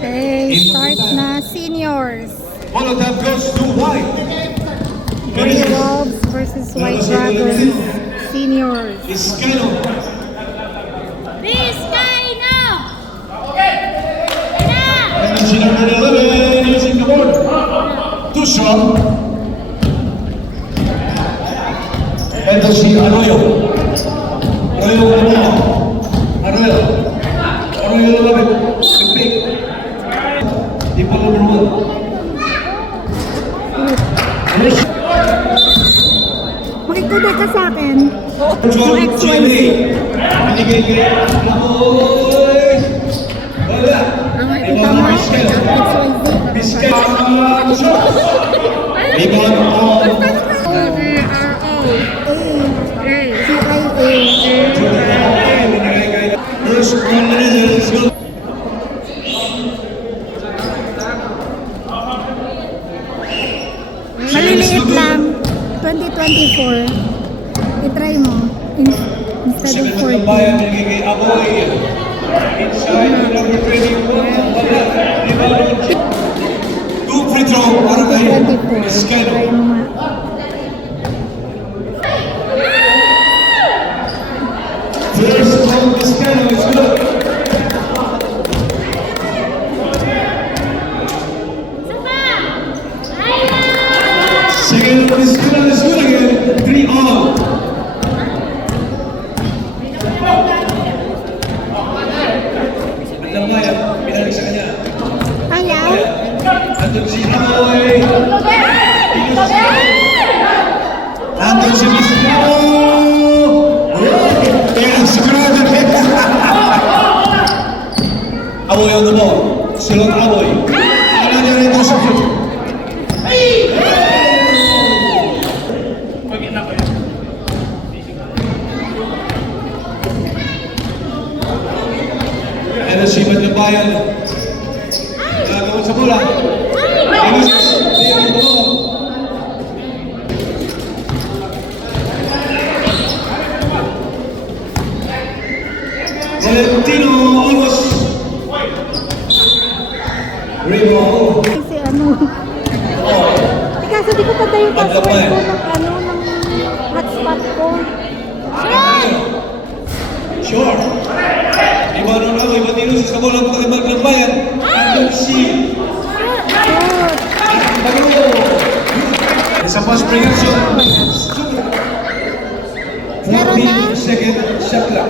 Okay, start na seniors. All of them goes to white. Grey Wolves versus White Dragons. Seniors. Iskano. Energy number 11 using the board. Too strong. And then si Arroyo. Arroyo 11. The pick. People number 1. Makikuda ka sa akin. Control XYZ. Binigay kay Amoy. Wala. Kita mo, XYZ. Biskaya. Rebound on. First 1 minute. Let's go. Maliliit lang. 2024. I-try mo. Instead of 40. Binigay kay Amoy. Inside number 24. Two free throw para kay 24. Biskaya. Try mo nga. First from Biskaya is good. Second from Biskaya is good again. 3 all. Ang lamaya, pinalik sa kanya. Ayaw? Andun si Amoy. Andun si Biskaya. Sigurado. Amoy on the ball. Silong Amoy. Ano niya rin ito sa shoot? Ano si Kapampangan? Nagawin sa bola. Valentino almost. Rebound. Kasi ano. Kasi di ko tanda yung password ko ng ano, ng hotspot ko. Sure. Iba nung ako, iba tino sa kabulang Kapampangan. Andun si Isa pa springer shot. Meron na? 14 second shot lang.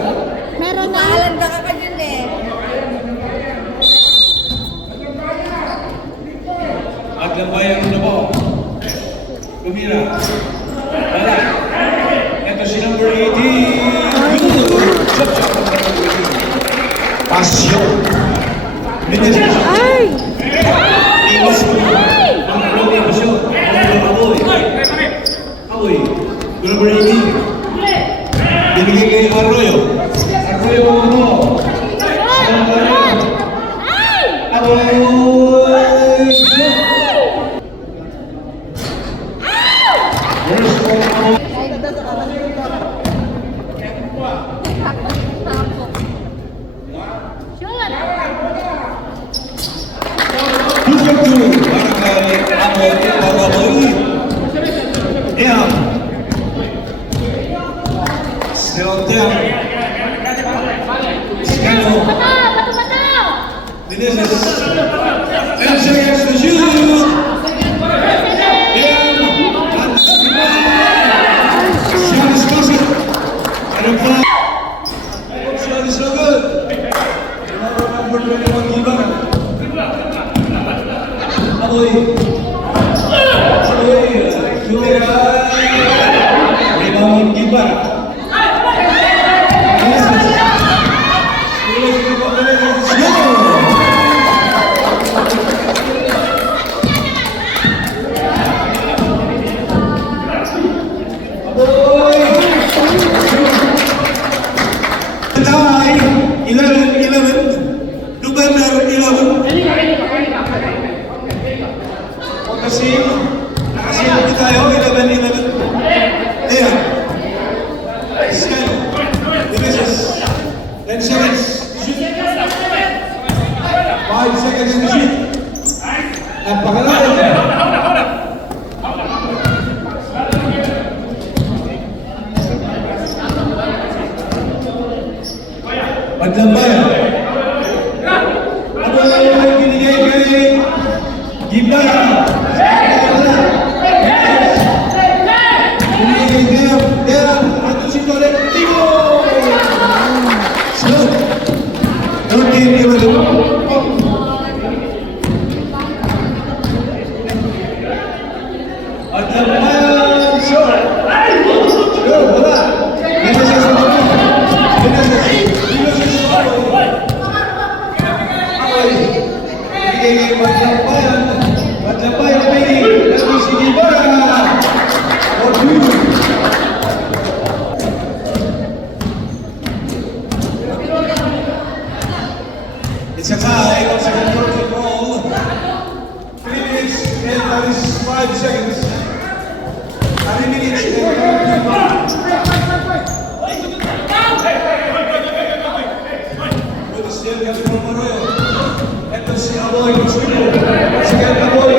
Meron na? Maalanda ka pa dyan eh. At lambayan na po. Kumira. Wala. Ito si number 18. Shot. Pasyon. Ay! Iwas mo. Ang rolling pasyon. Amoy. Number 18. Binigay kay Arroyo. Arroyo mo. Amoy. First one, Amoy. Bukod to. Para kay Amoy. Amoy. Yeah. Still down. Scano. Menezes. 10 seconds to shoot. Yeah. Shot is closing. And a foul. Shot is so good. Number 21, Giban. Amoy. Amoy. Rebound, Giban. Nakasino tayo, 11. Ayan. Scano. Divisions. 10 seconds. 5 seconds to shoot. Napakalayo. Paglambayan. Ito ay binigay kay Gibara. Binigay kay Gibara. Ito si Tolentino. So, okay, Paglambayan. Sure. Sure, wala. Ganyan siya sa mga. Ganyan siya. Paglambayan Pili, lagi si Gibara. It's a tie, once again, Georgia ball. 3 minutes and 5 seconds. 3 minutes and 5 Still coming from Arroyo. Ito si Aboy, Swipo. Sige, Aboy.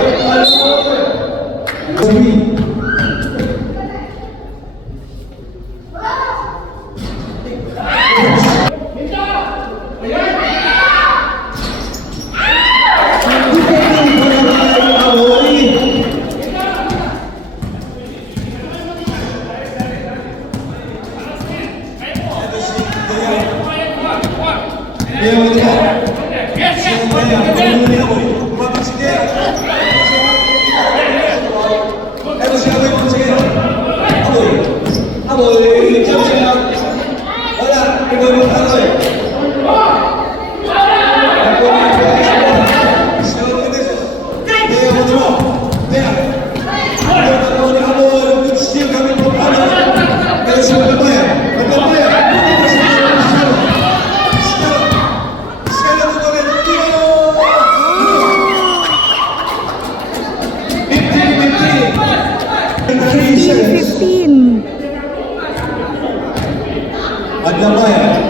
Paglambayan,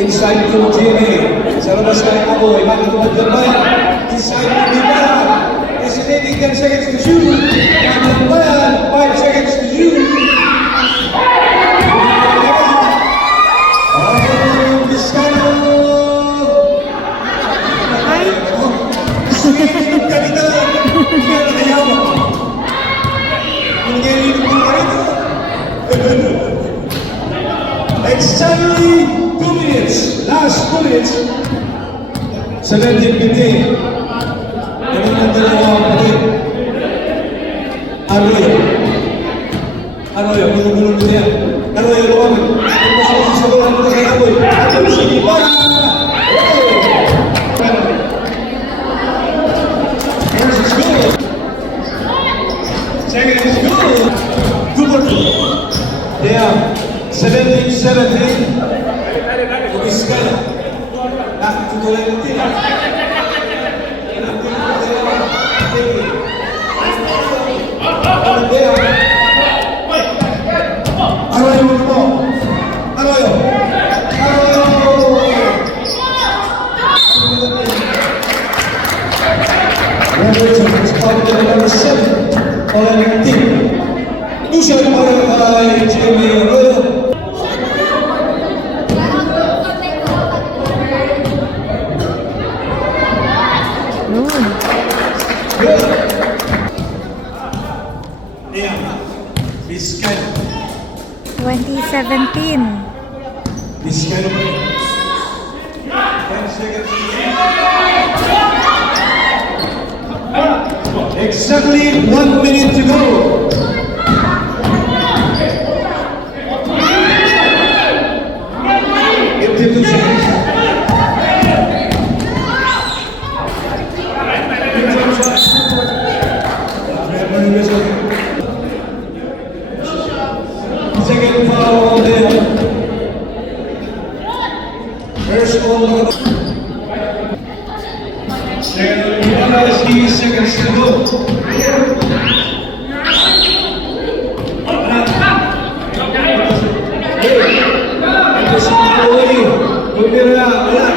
inside to GMA. Sa labas kay Aboy, bakit Paglambayan? Inside to Gibara. Estimating 10 seconds to shoot. Paglambayan, 5 seconds to shoot. Ay, Vizcano! Ay! Swinging kapitan! Hindi na nayaman. Hindi na exactly 2 minutes. Last 2 minutes. 17-15. Kami ng dalawang kapatid. Arroyo. Arroyo, gulong-gulong ko yan. Arroyo, lumaman. Kung masama sa sabawan mo kay Aboy. Aboy, sige pa! First is good. Second is good. 2-4. Yeah. 17-17. Vizcano. Tutuloy natin. Arroyo mo po. Arroyo. Arroyo. Number 7. All in team. Lucian para kay Jimmy Arroyo. Vizcano. 2017. Vizcano. 10 seconds. Exactly 1 minute to go. Second foul on them. First foul. Second seconds to go. Ito si Aboy. Bumira. Wala.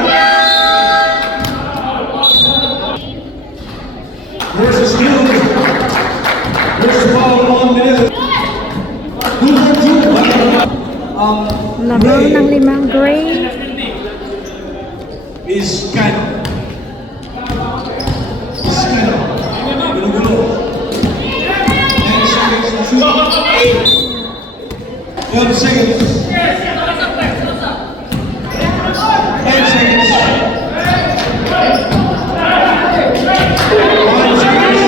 First move. First foul on Manila. Labaw ng limang gray. Is Kano. Is Kano. Gulo-gulo. 9 seconds to shoot. 12 seconds. 10 seconds. 5 seconds.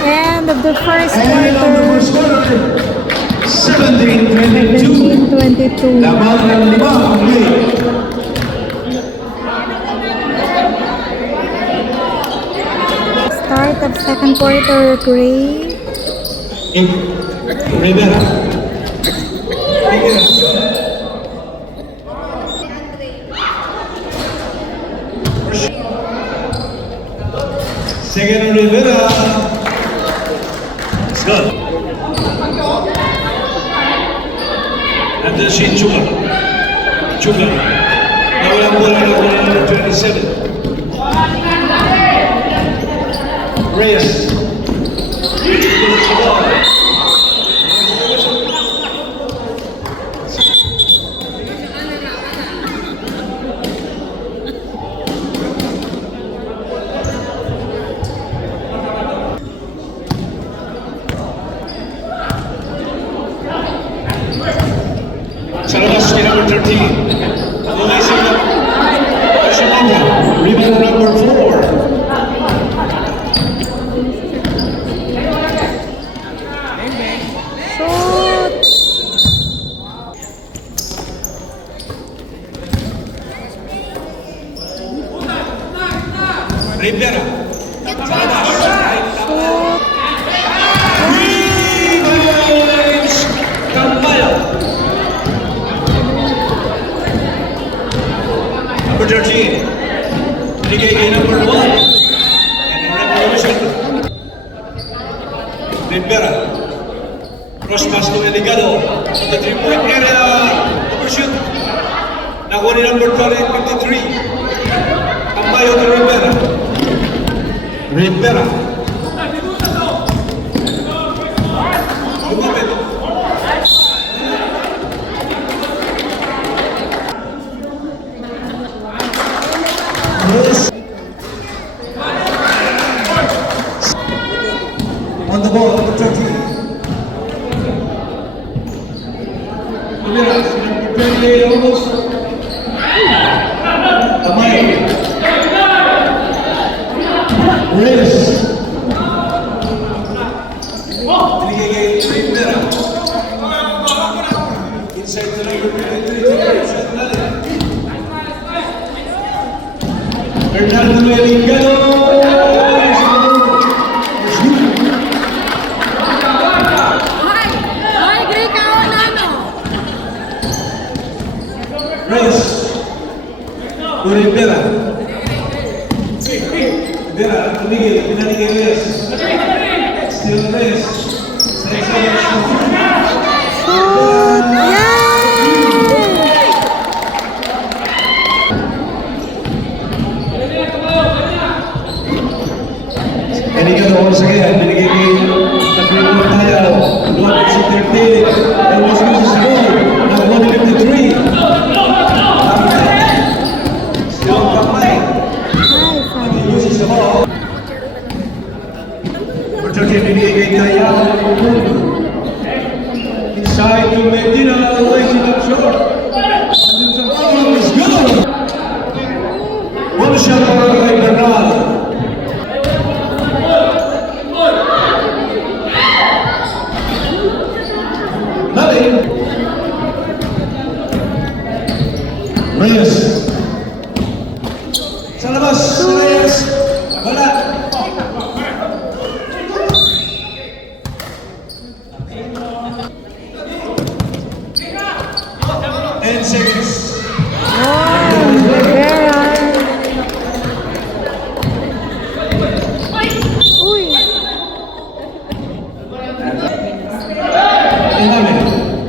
End of the first And on the first quarter. quarter, 17-22. 17-22. Laban ng lima ang play. Start of second quarter, gray. Rivera. Second Rivera. It's good. And then si Chuga. Chuga. Nawalang bola ng number 27. Reyes. Sa labas kay number 13. Releasing na. Shimanda. Rebound number 4. Shoot! Rivera. Sa labas. Shoot! Rebounds. Kampaya. Number 13. Binigay kay number 1. And a revolution. Rivera. Cross pass to Eligado. On the 3-point area. Overshoot. Nakuha ni number 53. Kampayo to Rivera. Rivera. Lumapit. Yes. On the ball, number 13. Rivera, number 28, almost. Amaya. Reyes. Binigay kay Rivera. Inside the number 23. Fernando Eligado. Reyes. Rivera. Rivera, Miguel, binigay Reyes. Still Reyes. Shoot! Yay! Eligado once again, binigay kay Takrimo Tayo. Lumapit si 13. And was uses the ball. Now 153. Still Kamay. High And he five. uses the ball. Number 13, binigay kay Tayo. Inside to Medina, lays it up short. And the ball is good. One shot for kay Bernal. Nothing. Reyes. Sa labas, Reyes. Wala. Ten seconds. Oh, Rivera. Uy!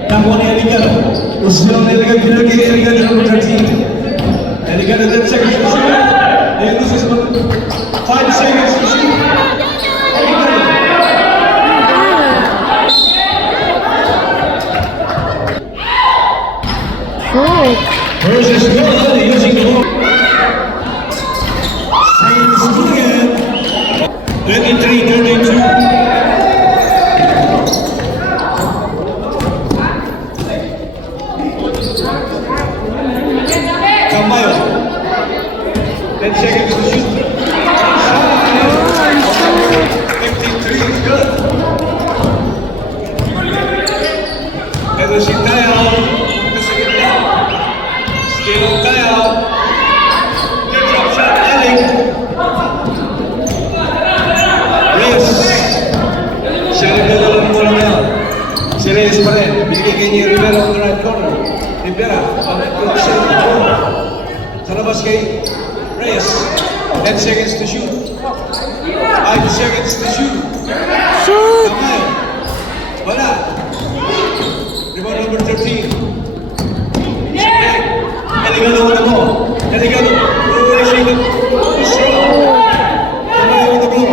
Nakuha ni Eligado. still on the elegant penalty, elegant number 13. Elegant 10 seconds to shoot. He loses 5 seconds to shoot. Versus good, using the ball. Same school again. 23-32. Kamayo. 10 seconds to shoot. 53 is good. Ito si Tayo. Punta sa gitna. Still on Tayo. Good drop shot. Eling. Reyes. Siya rin dalawa ng bola ngayon. Si Reyes pa rin. Binigay kay ni Rivera on the right corner. Rivera. Pamit ko sa corner. Sa labas kay Reyes. 10 seconds to shoot. 5 seconds to shoot. Shoot! Kamayo. Wala. Rebound number 13. Eligado with the ball. Eligado. Receiving. Kamayo with the ball.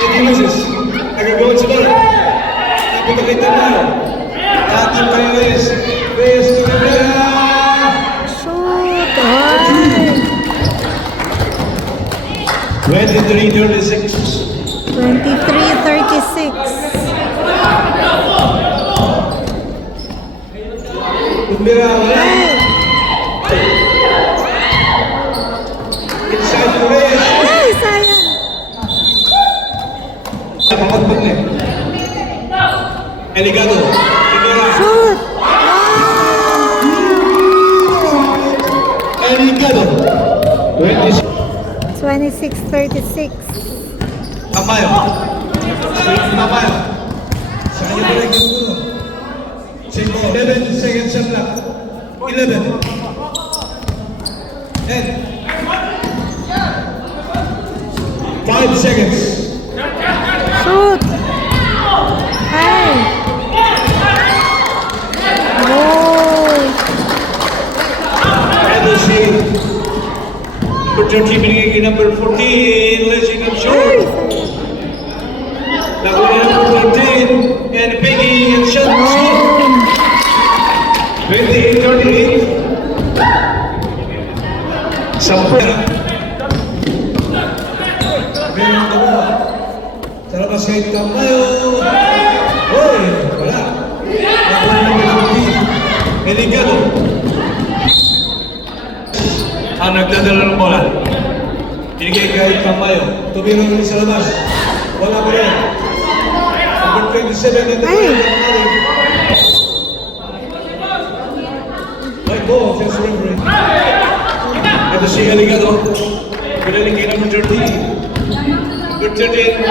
It loses. Nagagawin sa bola. Napunta kay Kamayo. Atin kay Reyes. Reyes to Rivera. Shoot! 23-36. 23-36. Rivera wala. Inside to Reyes. Ay, sayang! Pagpagpag Eligado. Rivera. Shoot! Eligado. 26-36. Kamayo. Kamayo. Sa kanya ba lang yung ulo? 11 seconds shot lang. 11. 10. 5 seconds. Shoot! Ay! Oh! Edo si number 13 binigay kay number 14. Let's see him Ay! shoot. Nakuha number 14. And Peggy and shot. 28-38. Sampera. Meron ka mo. Sa labas kay Kamayo. Hoy! Wala. Nakuha number 14. Eligado. Ang nagdadala ng bola. Binigay kay Kamayo. Tumiro rin sa labas. Wala pa rin. Number 27 and the White ball, just referee. Ito si Eligado. Pinaling kay number 13. Number 13.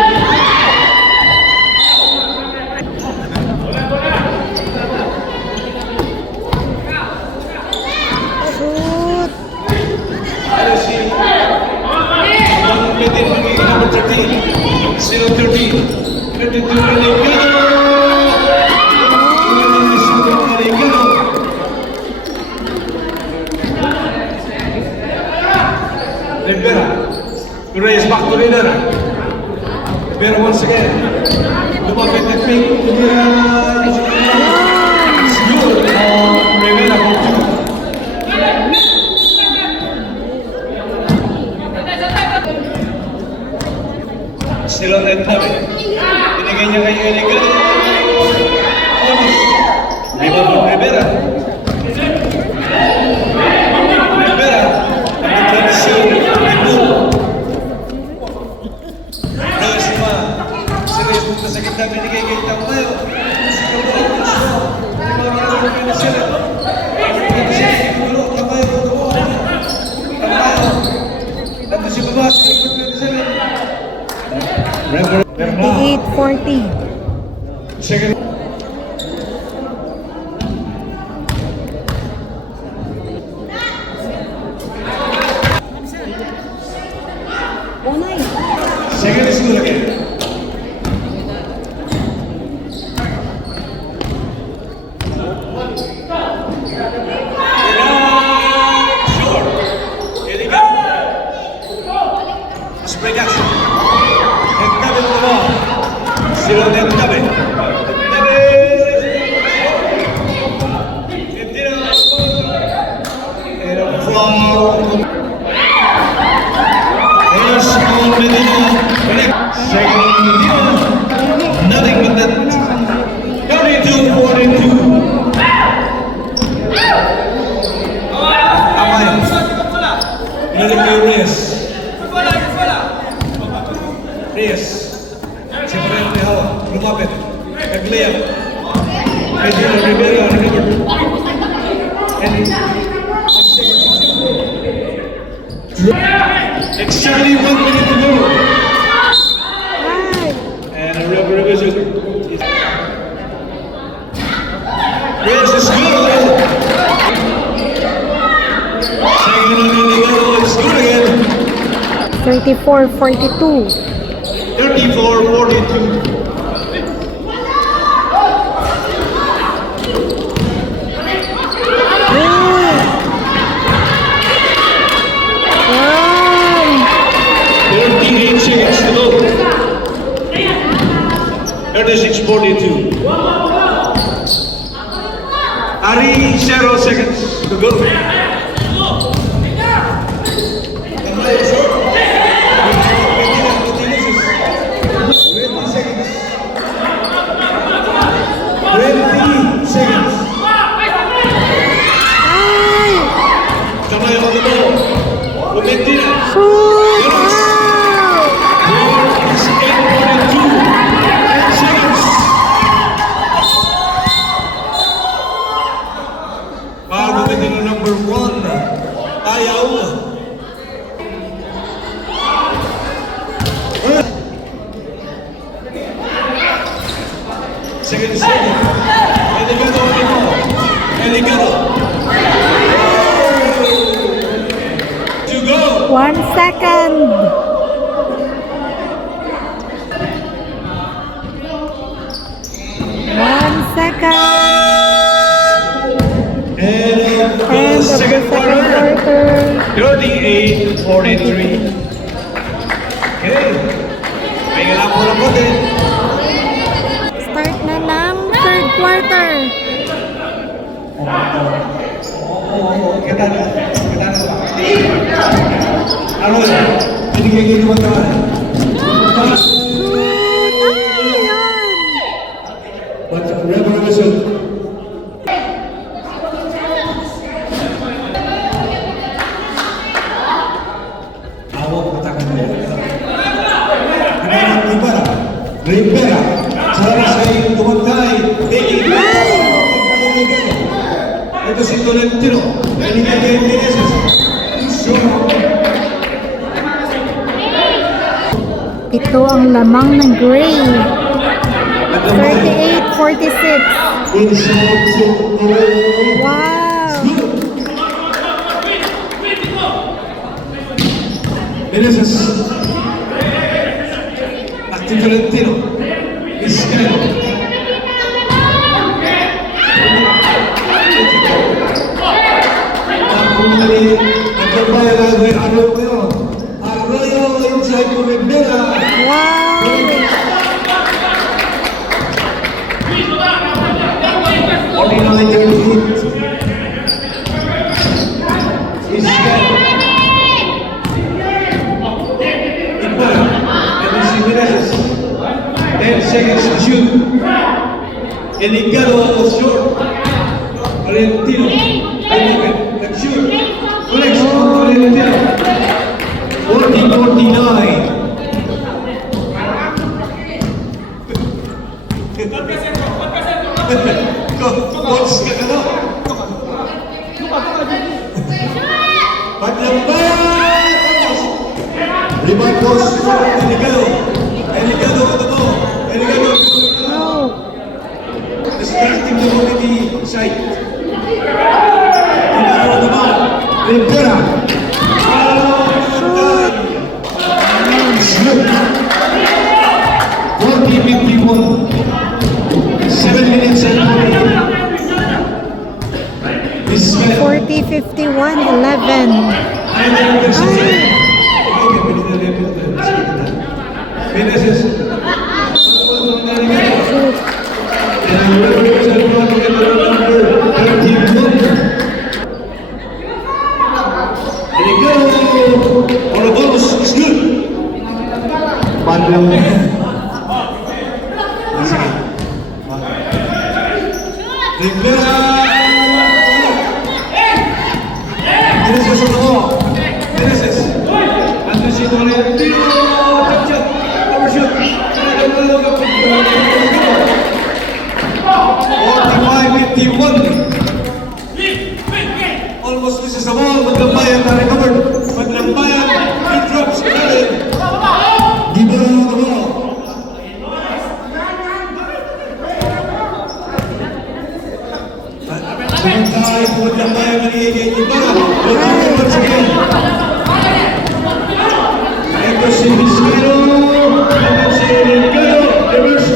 Shoot! Ito si number 13. Still 13. 32 Eligado. Eligado. Rivera. Reyes back to Rivera. Rivera once again. Lumapit na fake. Rivera. It's good. Rivera for 2. Still on that namin. Binigay niya kay Eligado. Rebound from Rivera. Rivera. Number 27. Sa gitna binigay kay Kamayo. Nandun si Baba sa 28-40. Second. Second is good again. foul. There's on Medina. Second on Medina. Nothing but that. 32-42. Apa ya? Ini kay Reyes. Reyes. Si Fred may hawak. Lumapit. Nag-layup. Medina Rivera recovered. And exactly 1 minute to go. And a revision. Reyes is good. Second on Indigo is good again. 34-42. 34-42. Seconds to go. 36-42. Ari, 0 seconds to go. 20 seconds. Kamay mo ito. Kumenti na. Number 1, ayaw. Second. Eligado. To go. 1 second. And second quarter. 38-43. Okay. May lang po lang po din. Start na ng third quarter. Kita na. Ano yun? Hindi kayo ginawa naman. But revolution. Rivera, salah saya tumatay, ito si Tolentino, Eligado Meneses. Ito ang lamang ng gray. 38-46. Wow! Meneses. Tolentino, Ismael. Arroyo inside to Rivera. Wow! 49 years old. Ismael. Meneses. 10 seconds to shoot. Eligado was short. Valentino. Nag-shoot. Connection to Valentino. 40-49. Coach ka na no? Paglambat! Rebound post. Eligado. Eligado ito mo. Eligado. Distracting the community site. Eligado ito mo. Rivera. Slip. 40-51. 7 minutes and 40-51, 11. Meneses. Inside, huwag lang tayo manigay kay Ibarra. Good once again. Ito si Vizquero. Ito si Vizquero. Reverse.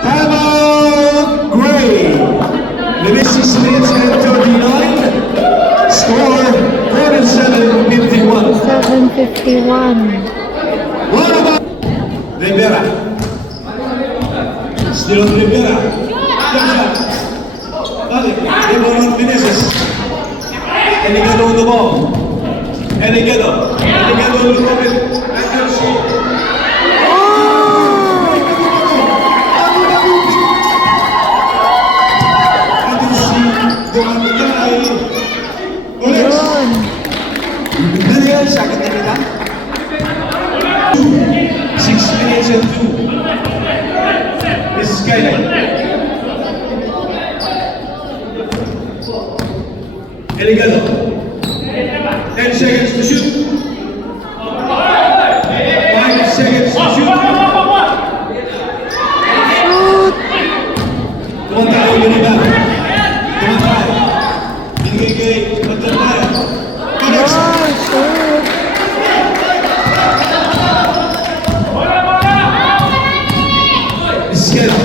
Timeout, Gray. Limit 6 minutes and 39. Score 47-51. 7:51. What about Rivera? Still on Rivera. Balik. Limon Meneses. Enigado on the ball. Enigado on the ball. Accuracy. Yun. Daniel, sakit na nila. 6 minutes and 2. This is Skyline. Eligado. 10 seconds to shoot. 5 seconds to shoot. Shoot. Tumatay yung ganita. Tumatay. Binigay Matantay. Connects. Oh, shoot. Izquierda.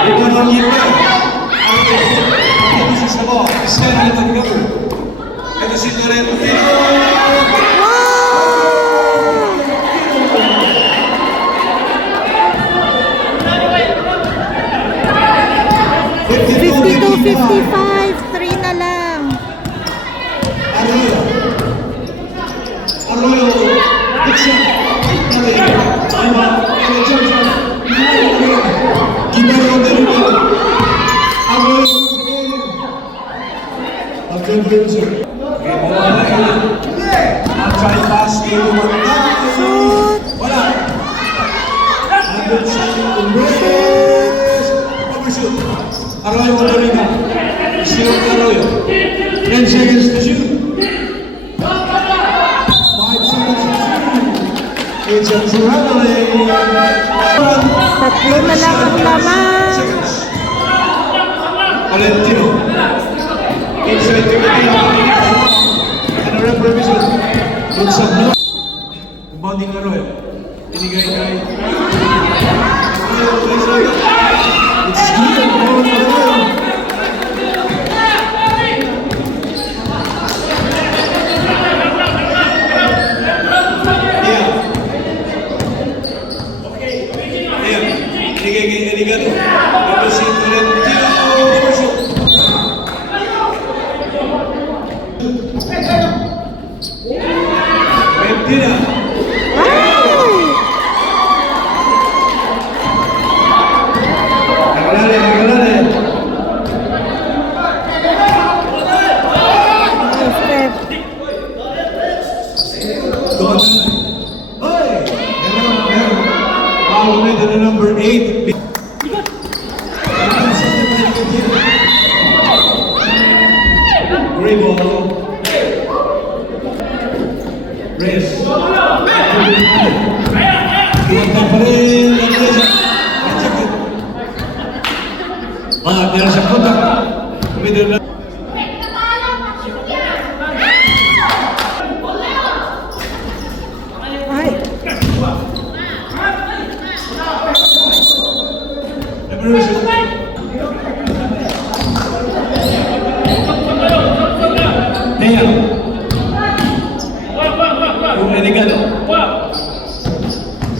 Rebound on Gilbert. This is the ball. Izquierda ito ni Gabur. Ito si Torrentino. Fifty-two, 55. 3 na lang. Arroyo. Dixon. Gilbert on the rebound. Arroyo. After the loser. Okay, bola outside pass to Matay. Wala. Andun sa Umbres. Overshoot. Arroyo on the rebound. Still Arroyo. 10 seconds to shoot. 5 seconds to shoot. It's a traveling. Tatlo na lang ang laman. Seconds. Valentino. Inside to Medina. And a reprovision. Looks up no. Bonding Arroyo. Binigay kay it's good. Enigado. Ito si Torrentino. Medina. Nakalale. Step. Oy! Meron. Foul made on number 8. Great ball. Reyes. Kumanta pa rin ang Reyes. Meron siya kontak. Kumidor na. Ay. Revolution. Dea. Yung Enigado.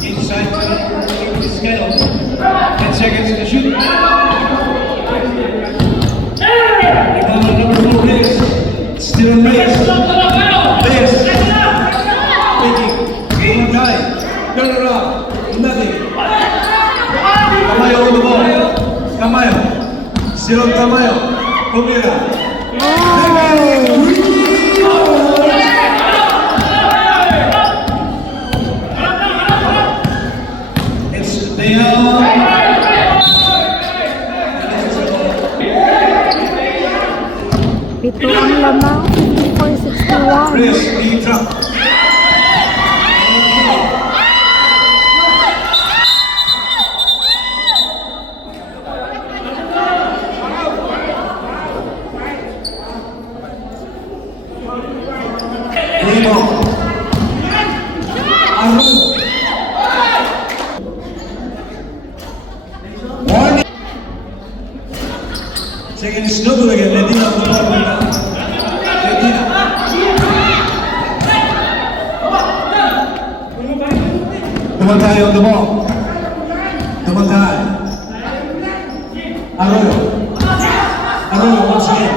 Inside to Vizquero. 10 seconds to shoot. Rebound on number 4, Reyes. Still on Reyes. Reyes. Taking. One guy. Turn around. Nothing. Tamayo on the ball. Tamayo. Still on Tamayo. Pumira. It's Dea. Pito ang lamang. 54 Primo. Arun. Warning. Second snowball again. Ledina. Ledina. Tumantay on the ball. Tumantay. Arroyo. Arroyo once again.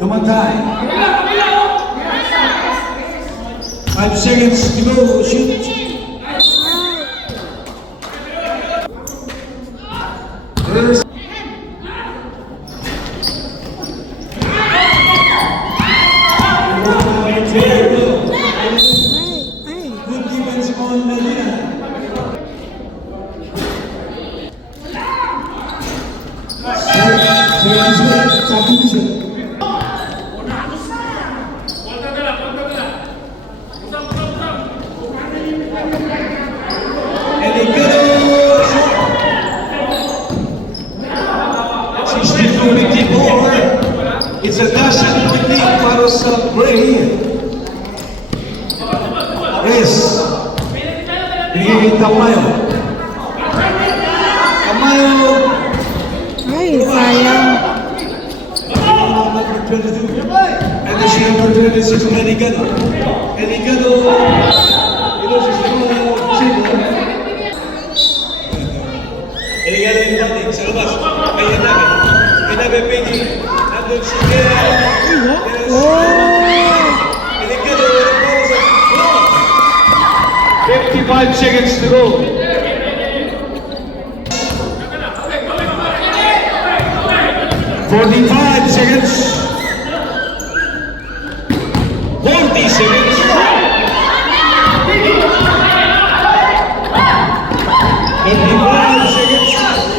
Tumantay. 5 seconds to go. Shoot. First. Good defense on Medina. Substitution. And he goes 62-54. It's a dozen quickly para sa Bray. Yes. Binigay Tamayo. Tamayo. Ay, sayang. Number 22. And the shooting number 26, Eligado. Eligado. Ito si Eligado yung banding sa labas. May Enabe. Enabe Peggy. Nandun si Kera. Eligado. 55 seconds to go. 45 seconds. 40 seconds. 35 seconds.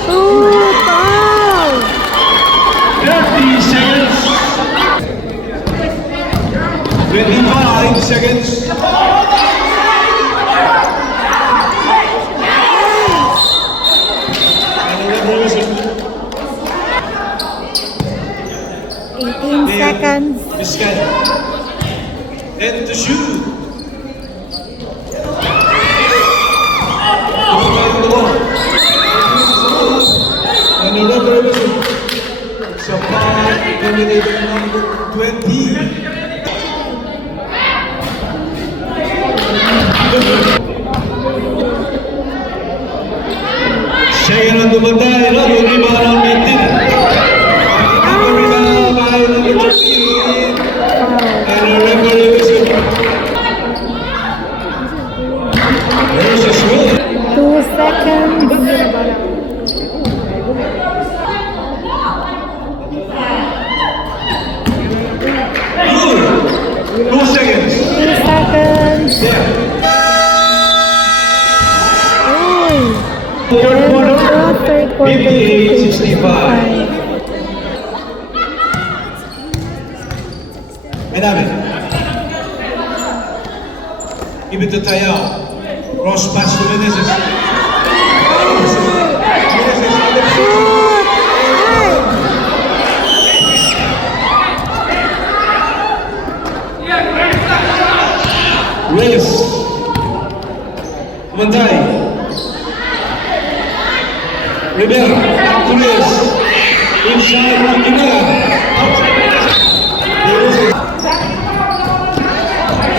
Oh, foul! 30 seconds. 25 seconds. And 18 seconds. This guy. And to shoot. And the referee so far eliminated number 20. Second on the batay, no, yung iba ng meeting. Third quarter, 58-65. Madame, give it to Tayo. Cross pass to Menezes. Reyes. Mantay. Rivera, Cruz, inside Rivera,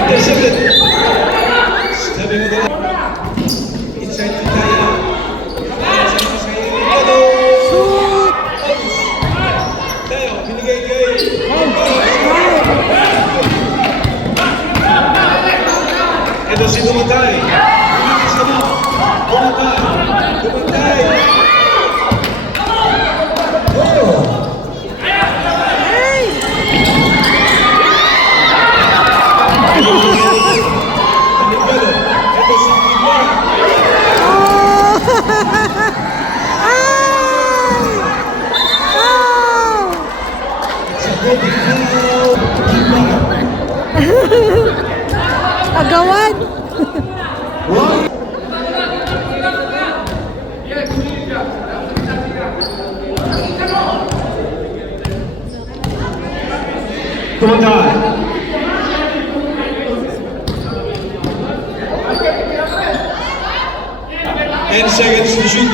intercepted, stepping on the line, inside to Taya, Tayo, binigay kay ito si Dumatay, Dumatay, Agawan. Come on, time. 10 seconds to shoot.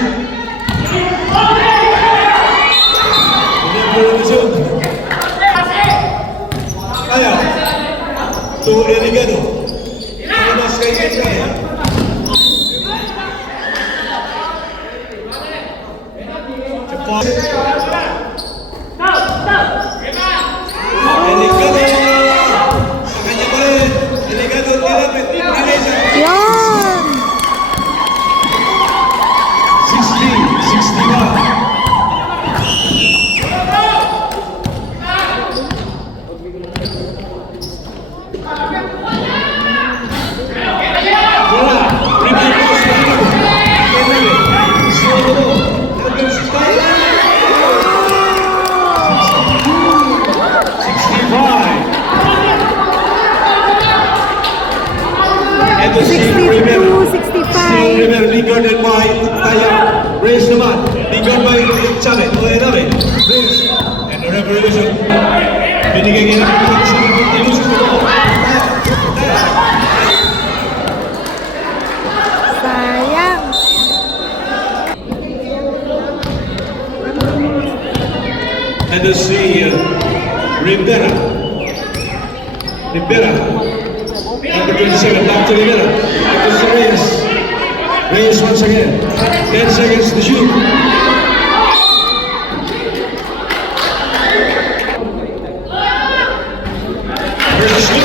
Remember the zone. Kaya. To Erigado. Mas kay Kaya. Erigado. Sa kanya pa rin. Erigado, nilapit. Yan! 61. Guarded by Taya. Raise naman. Guarded by Chame. Nabe. Raise. And the revolution. Binigay niya ng position. Ilusog na ball. Sayang! Let us see Rivera. Number 27. Back to Rivera. Back to Reyes. Reyes once again. 10 seconds to shoot. First shoot.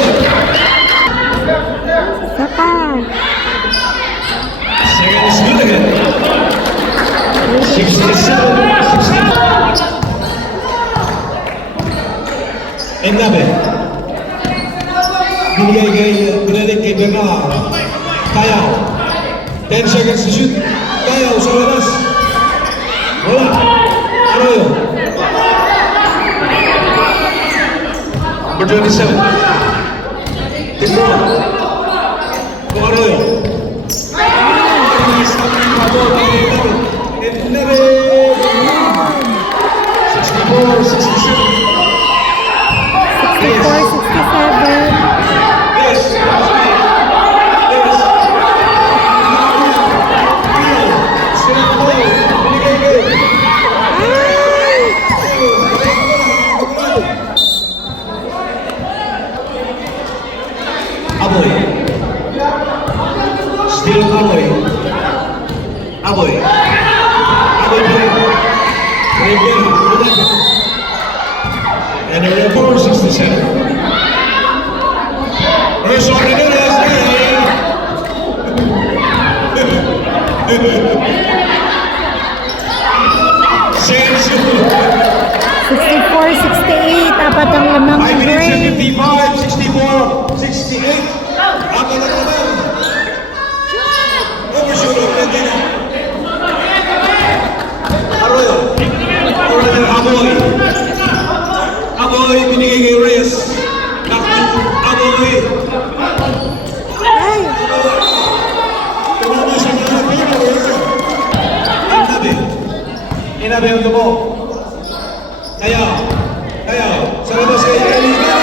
Saka! Second is good again. 67. Nabe. Binigay kay Bernard. Kaya. 10 seconds to shoot. Kaya, sa labas. Wala. Arroyo. Number 27. Timor. Kung Arroyo. And Nere. 64, 67. 64, 67. Yes. Aboy. Still Aboy. Aboy. And a report 67. First on the net is $64, $68, apat ang lamang 5 minutes and break. 55, 64, 68. Ako na naman. Overshoot of Medina. Arroyo. Arroyo Aboy. Aboy binigay kay Reyes. Aboy. Ay! Tumama siya na Inabe ang tubo. Kaya. Sa labas kay Erigado.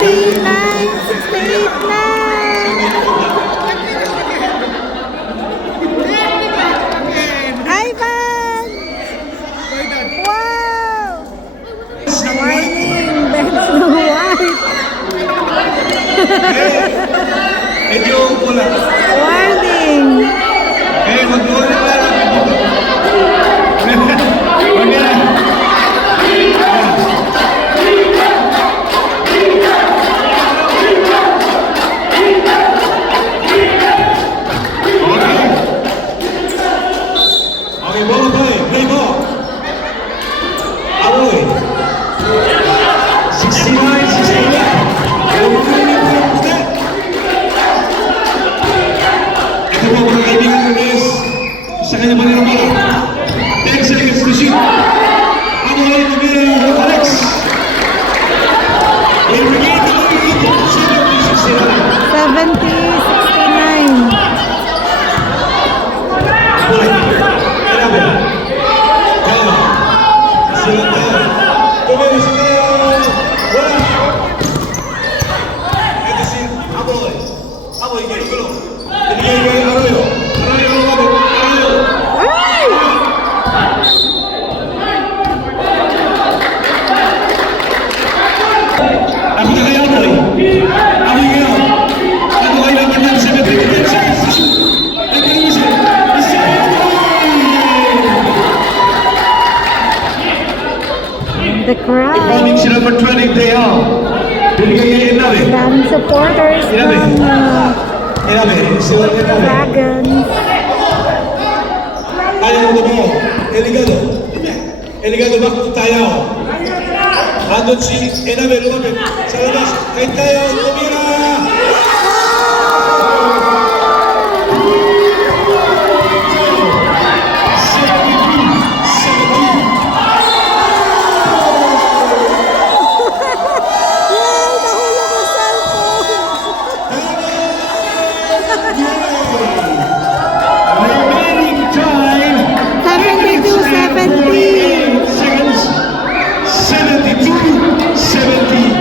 69, 68 na! Ivan! Wow! Warning! Ben's no white! Medyo pula. Warning! Magduwa na lang. Huwag na. Okay, ball play. Play ball. Aboy. 69, 68. kanya pa rin ang bola. 10 seconds to shoot. Ano kayo nabira ng Alex? In regain the lead, 70-69. 70-69. Grabe. Kaya. Sila tayo. Tumira sila. Wala. Ito si Aboy. Aboy, kayo gulo. Binigay kayo Arroyo. Arroyo, Arroyo. Ako na kayo, Aboy. Aboy kayo. Ako kayo naman ng 70 seconds. Ay, ganun mo siya. The crowd. Running si number 20, Deo. Binigay kayo Inabe. Daming supporters Inabe. ng Inabe. Sila Inabe. Dragons. Ayaw mo mo. Eligado. Eligado back to tayo. Andun si Inabe lumapit. Sa labas. Kay tayo. Tumira. Remaining time. 72-70. Seconds. 72-70.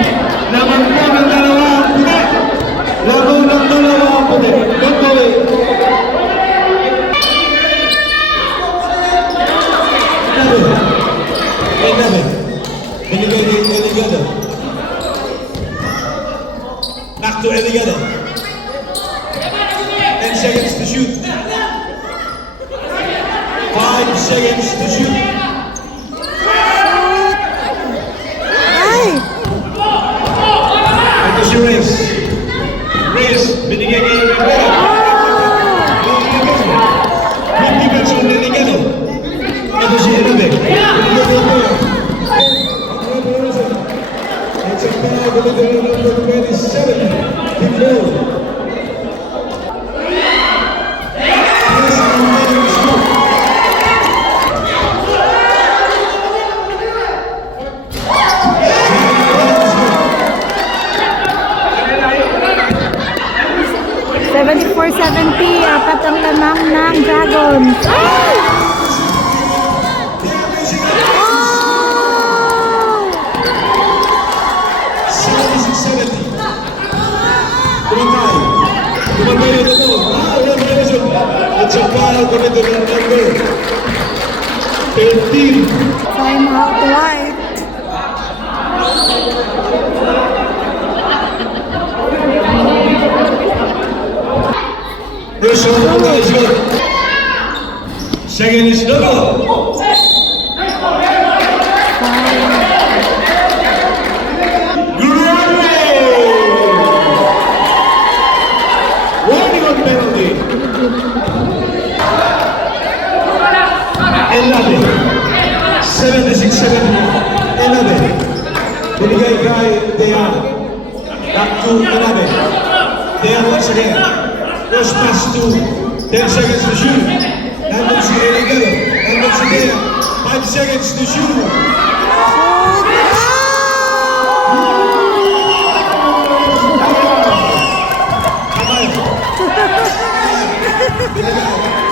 Laban po ng dalawa ang puti. Laban ng dalawa ang puti. Gagawin. Inabe. Binigay ni Eligado. Back to Eligado. 10 seconds to shoot. 5 seconds to shoot. Ay! Ito si Reyes. Reyes, binigay kayo ng Reyes. Hindi ka sa Eligado. Ito si Inabe. It's a foul to the number 27. Keep going. Apat ang lamang ng Dragons. Ay! Oh! 76-70. Kumantay. Kumantay ito po. Wala violation. It's a foul committed on number 13. Time out white. First one is good. Second is double. Warning on penalty. 11. Binigay kay Dean. Back to 11. Dean once again. First pass to 10 seconds to shoot. Nandun si Eligado. Nandun si Dean. 5 seconds to shoot.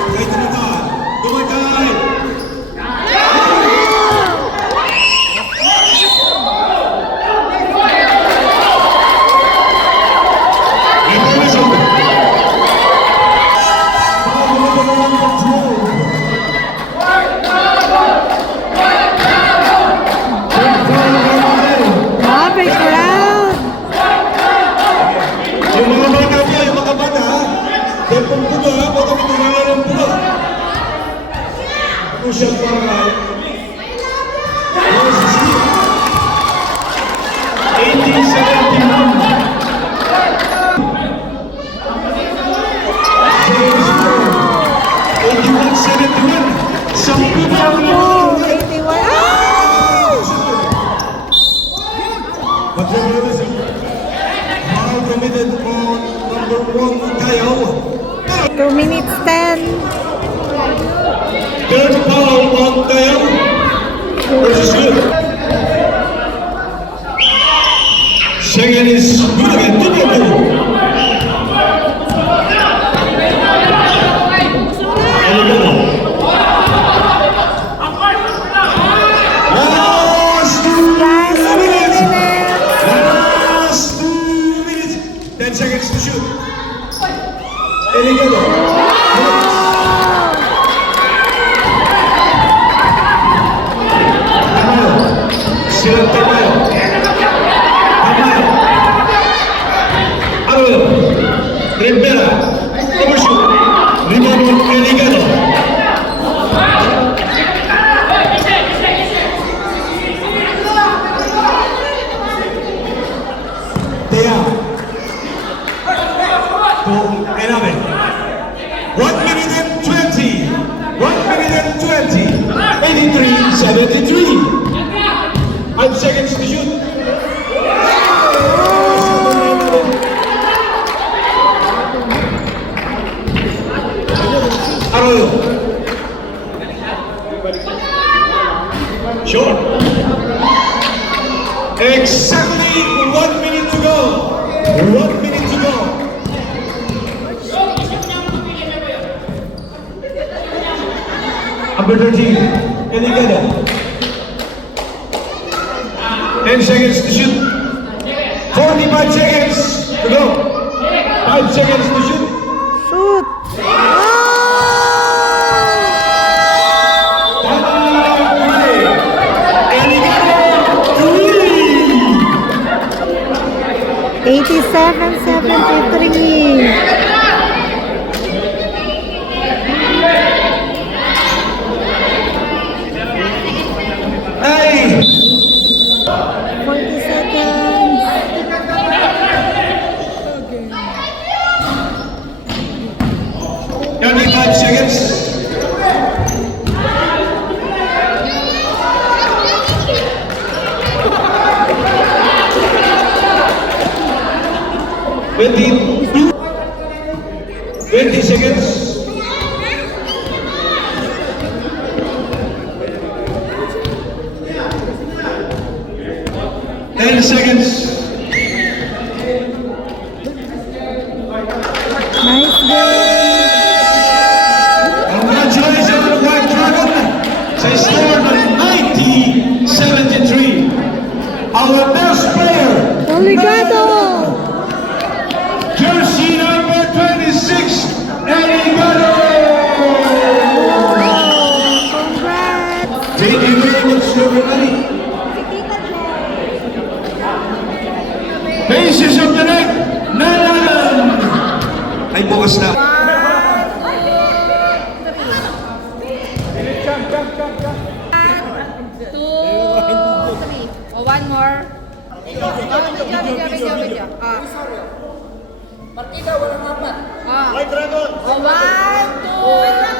Kahit tumatawag. Tumatawag. Crucial para 81-71. Sampu Foul committed on number 1 Tayo. 2 minutes 10. Eligado. Tamayo. Silang Tamayo. Tamayo. Arroyo. Rivera. Overshoot. Rebound Eligado. Tea. To Ename. 1 minute and 20. 1 minute and 20. 83-73. 5 seconds to shoot. Arroyo. Short. Exactly 1 minute to go. 1 minute to go. Number 13, Eligado. 10 seconds to shoot. 45 seconds to go. 5 seconds to shoot. Shoot! Eligado, 87-73. Hey! 40 seconds. 35 seconds. Twenty-two. 20 seconds. 10 seconds. Nice game. Congratulations to the White Dragon. They scored 90-73. Our best player, Eligado. jersey number 26, Eligado. Congrats. Thank you very much, everybody. Faces of the night, Nalan. Ay, bukas na. 2, 3. Oh, one more. Video. Partida, walang apat. White Dragon. Oh, 1, 2,